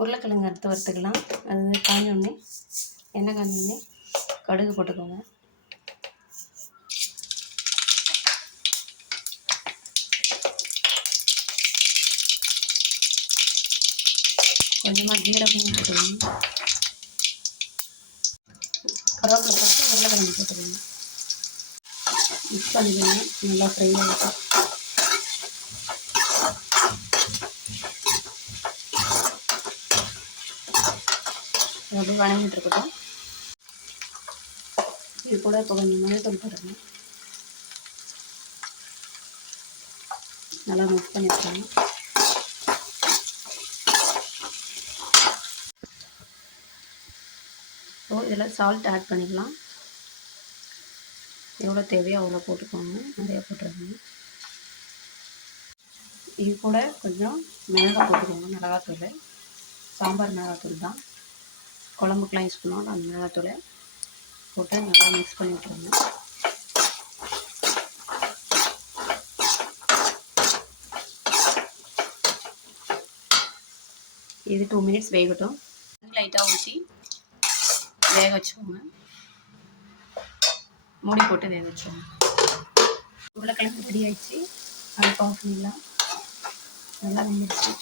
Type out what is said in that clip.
உருளைக்கிழங்கு எடுத்து வறுத்துக்கலாம். அது காஞ்சோடனே எண்ணெய் காஞ்சோடனே கடுகு போட்டுக்கோங்க. கொஞ்சமாக ஜீரகம் போட்டுக்கணும். கருவேப்பிலை போட்டு உருளைக்கிழங்கு போட்டுக்கணும். மிக்ஸ் பண்ணிக்கணும். நல்லா ஃப்ரை ஆகிடும். அப்படியே வணங்கிட்டு இருக்கட்டும். இது கூட இப்போ கொஞ்சம் மஞ்சள் போடுங்க. நல்லா மிக்ஸ் பண்ணிக்கணும். ஸோ இதில் சால்ட் ஆட் பண்ணிக்கலாம். எவ்வளோ தேவையோ அவ்வளோ போட்டுக்கோங்க. நிறையா போட்டுருங்க. இது கூட கொஞ்சம் மிளகாய் போட்டுக்கோங்க. மிளகாத்தூள் சாம்பார் மிளகாத்தூள் தான், குழம்புக்கெலாம் யூஸ் பண்ணுவோம். அந்த மிளகாத்தூளை போட்டு நல்லா மிக்ஸ் பண்ணி விட்டுருங்க. இது 2 மினிட்ஸ் வேகட்டும். லைட்டாக ஊற்றி வேக வச்சுக்கோங்க. மூடி போட்டு வேக வச்சுக்கோங்க. உருளைக்கிழங்கு ரெடி ஆகிடுச்சு. அடுப்பு ஆஃப் பண்ணிடலாம். நல்லா வெந்துடுச்சு.